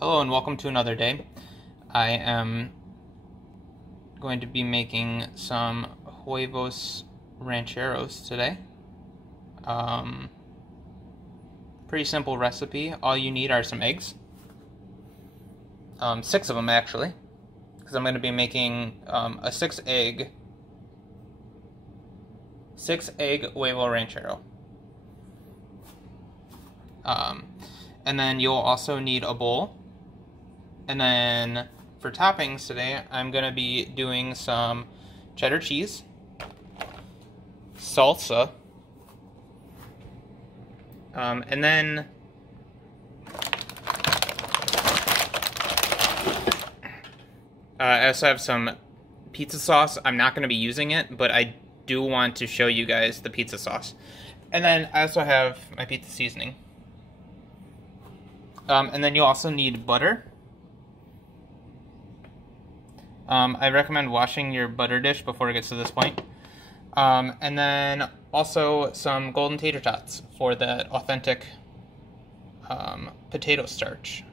Hello and welcome to another day. I am going to be making some huevos rancheros today. Pretty simple recipe. All you need are some eggs. 6 of them actually, because I'm going to be making a 6-egg huevo ranchero. And then you'll also need a bowl. And then for toppings today, I'm going to be doing some cheddar cheese, salsa, and then I also have some pizza sauce. I'm not going to be using it, but I do want to show you guys the pizza sauce. And then I also have my pizza seasoning. And then you'll also need butter. I recommend washing your butter dish before it gets to this point. And then also some golden tater tots for that authentic potato starch,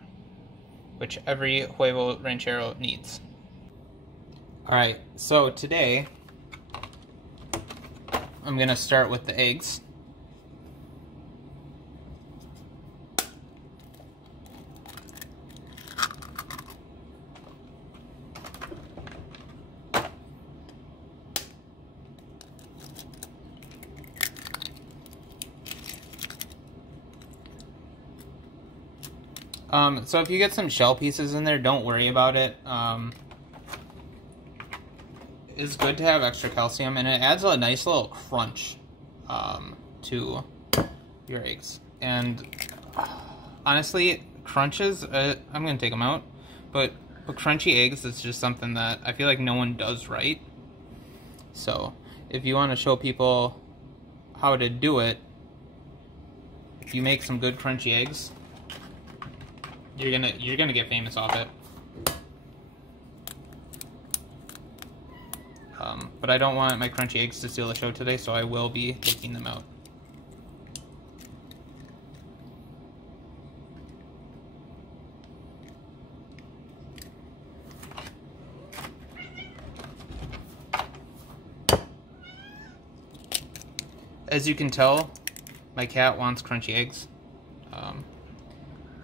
which every huevo ranchero needs. Alright, so today I'm going to start with the eggs. So if you get some shell pieces in there, don't worry about it. It's good to have extra calcium, and it adds a nice little crunch to your eggs. And honestly, crunches, I'm going to take them out, but crunchy eggs is just something that I feel like no one does right. So if you want to show people how to do it, if you make some good crunchy eggs, you're gonna get famous off it. But I don't want my crunchy eggs to steal the show today, so I will be taking them out. As you can tell, my cat wants crunchy eggs,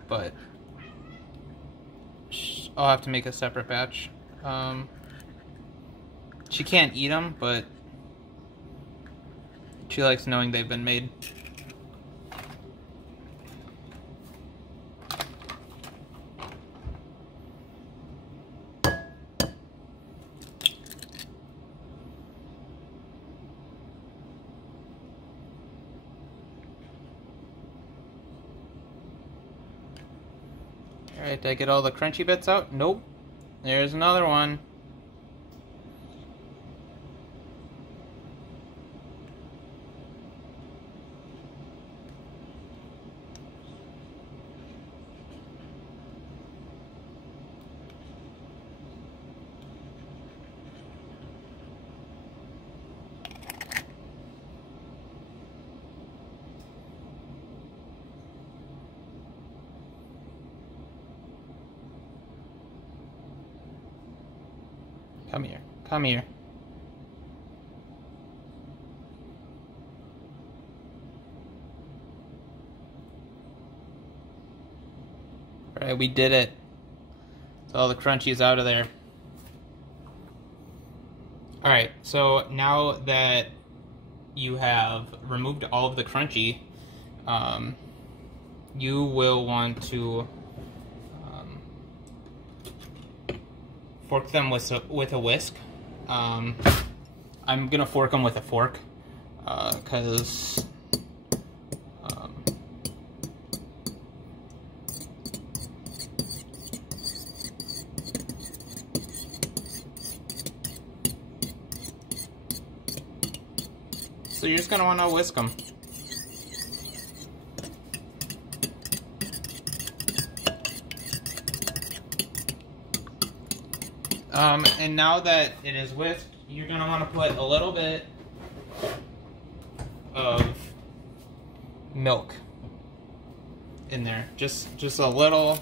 but I'll have to make a separate batch. She can't eat them, but she likes knowing they've been made. Alright, did I get all the crunchy bits out? Nope. There's another one. Come here. Come here. Alright, we did it. So all the crunchies out of there. Alright, so now that you have removed all of the crunchy, you will want to fork them with a whisk. I'm gonna fork them with a fork because so you're just gonna want to whisk them. And now that it is whisked, you're going to want to put a little bit of milk in there. Just a little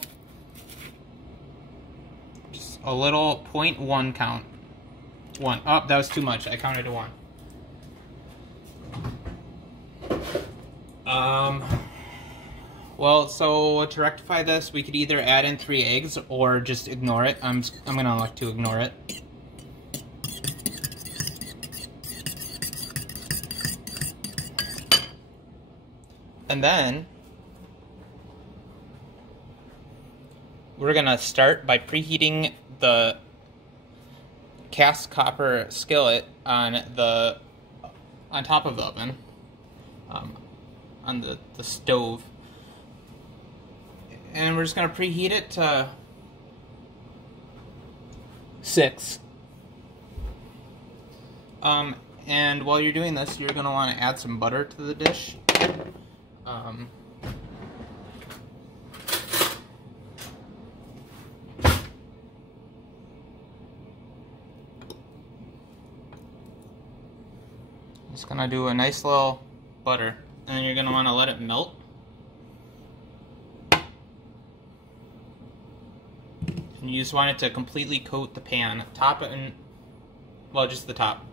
a little 0.1 count. 1. Oh, that was too much. I counted to 1. Well, so to rectify this, we could either add in 3 eggs or just ignore it. I'm gonna elect to ignore it. And then we're gonna start by preheating the cast copper skillet on top of the oven, on the stove, and we're just gonna preheat it to 6. And while you're doing this, you're gonna want to add some butter to the dish. Just gonna do a nice little butter, and then you're gonna want to let it melt. And you just want it to completely coat the pan, top and, well, just the top.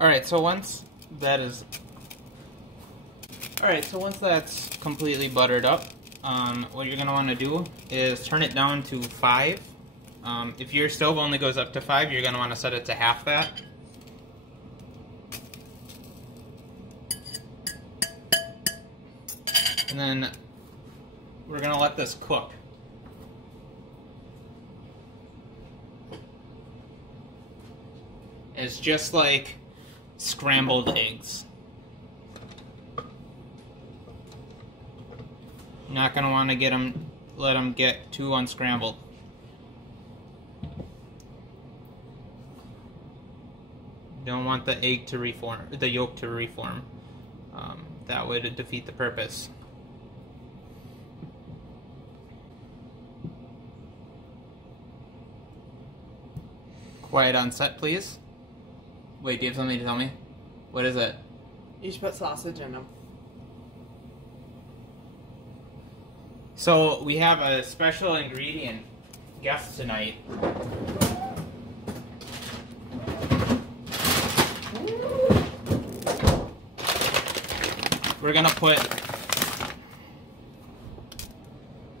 Alright, so once that's completely buttered up, what you're going to want to do is turn it down to 5. If your stove only goes up to 5, you're going to want to set it to half that. And then we're going to let this cook. It's just like scrambled eggs. You're not going to want to let them get too unscrambled. You don't want the egg to reform, the yolk to reform. That would defeat the purpose. Quiet on set, please. Wait, do you have something to tell me? What is it? You should put sausage in them. So, we have a special ingredient guest tonight. We're gonna put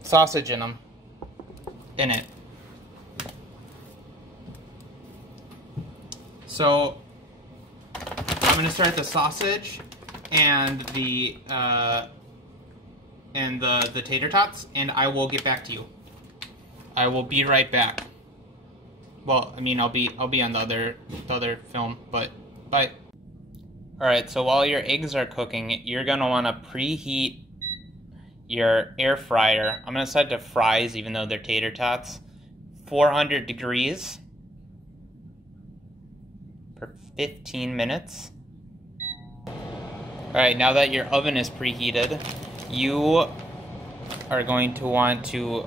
sausage in it. So, I'm gonna start the sausage and the tater tots, and I will get back to you. I will be right back. Well, I mean, I'll be on the other film, but bye. All right. So while your eggs are cooking, you're gonna want to preheat your air fryer. I'm gonna set to fries, even though they're tater tots. 400 degrees for 15 minutes. All right. Now that your oven is preheated, you are going to want to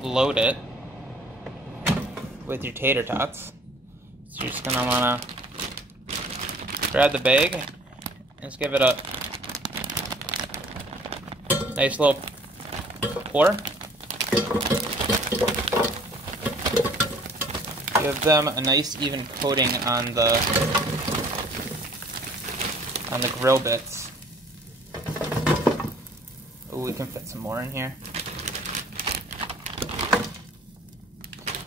load it with your tater tots. So you're just gonna wanna grab the bag and just give it a nice little pour. Give them a nice even coating on the grill bits. Oh, we can fit some more in here.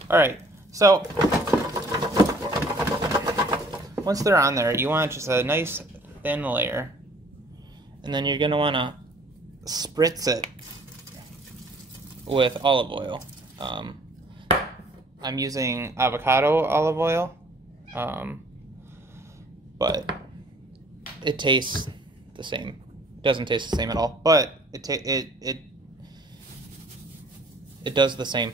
Alright, so once they're on there, you want just a nice thin layer, and then you're going to want to spritz it with olive oil. I'm using avocado olive oil. But it tastes the same. It doesn't taste the same at all, but it does the same.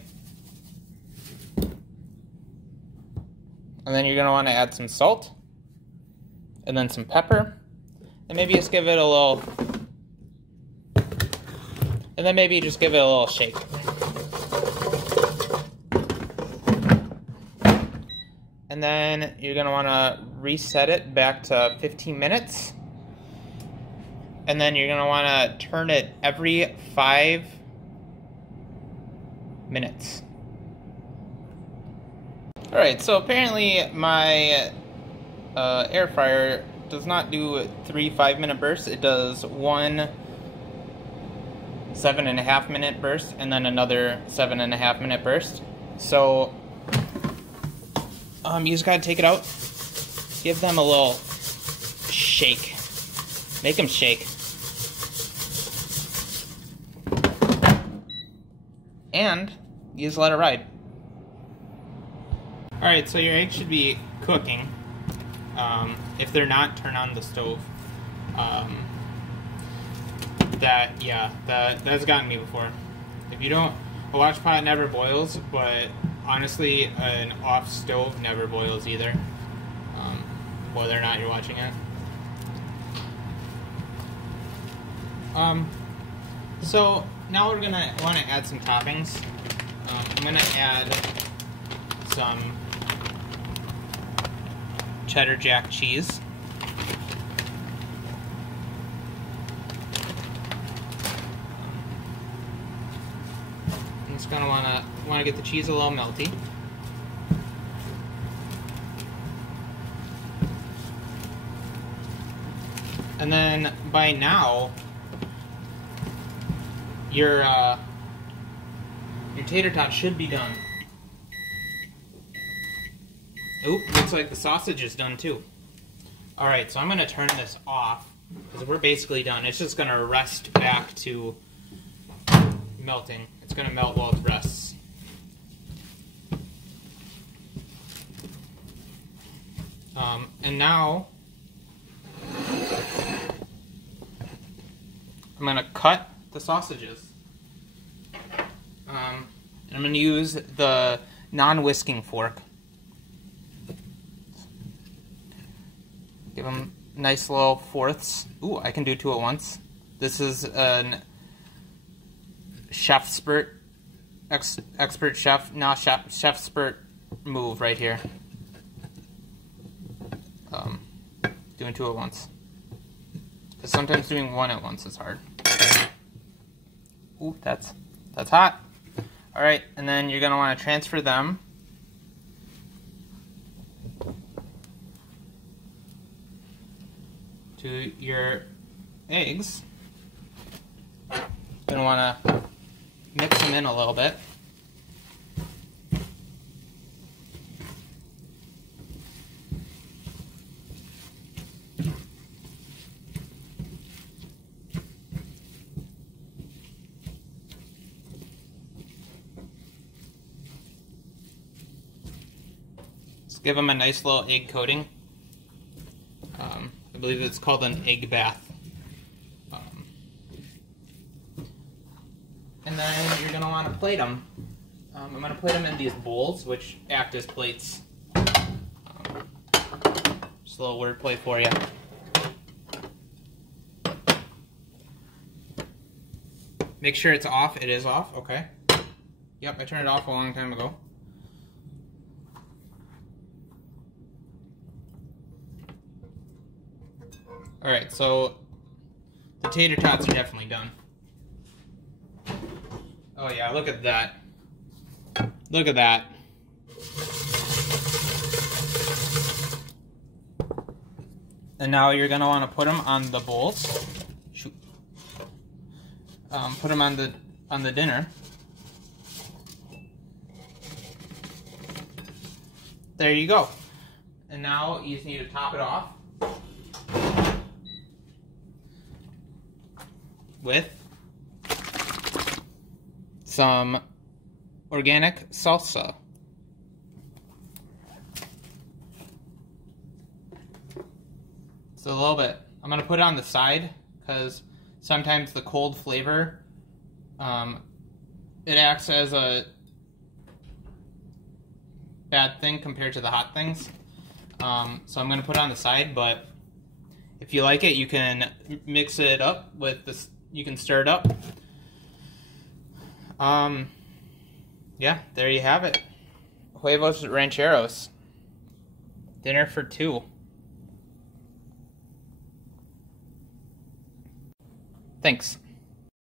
And then you're gonna want to add some salt, and then some pepper, and maybe just give it a little, and then maybe just give it a little shake. And then you're gonna want to reset it back to 15 minutes. And then you're gonna want to turn it every 5 minutes. Alright, so apparently my air fryer does not do 3 5-minute bursts. It does one 7.5-minute burst and then another 7.5-minute burst. So you just gotta take it out, give them a little shake, make them shake, and you just let it ride. Alright, so your eggs should be cooking. If they're not, turn on the stove. That's gotten me before. If you don't, a watch pot never boils, but honestly, an off stove never boils either, whether or not you're watching it. So now we're gonna want to add some toppings. I'm gonna add some cheddar jack cheese. I'm just gonna wanna get the cheese a little melty. And then by now, your tater tot should be done. Oop, looks like the sausage is done too. Alright, so I'm going to turn this off, because we're basically done. It's just going to rest back to melting. It's going to melt while it rests. And now, I'm going to cut the sausages. And I'm going to use the non-whisking fork. Give them nice little fourths. Ooh, I can do 2 at once. This is an expert chef move right here. Doing 2 at once. Because sometimes doing 1 at once is hard. Ooh, that's hot. Alright, and then you're going to want to transfer them to your eggs. You're going to want to mix them in a little bit. Give them a nice little egg coating. I believe it's called an egg bath. And then you're going to want to plate them. I'm going to plate them in these bowls, which act as plates. Just a little wordplay for you. Make sure it's off. It is off. Okay. Yep, I turned it off a long time ago. Alright, so the tater tots are definitely done. Oh yeah, look at that. Look at that. And now you're going to want to put them on the bowls. Shoot. Put them on the dinner. There you go. And now you just need to top it off with some organic salsa. So a little bit. I'm gonna put it on the side because sometimes the cold flavor, it acts as a bad thing compared to the hot things. So I'm gonna put it on the side, but if you like it, you can mix it up with this. You can stir it up. Yeah, there you have it. Huevos rancheros. Dinner for two. Thanks.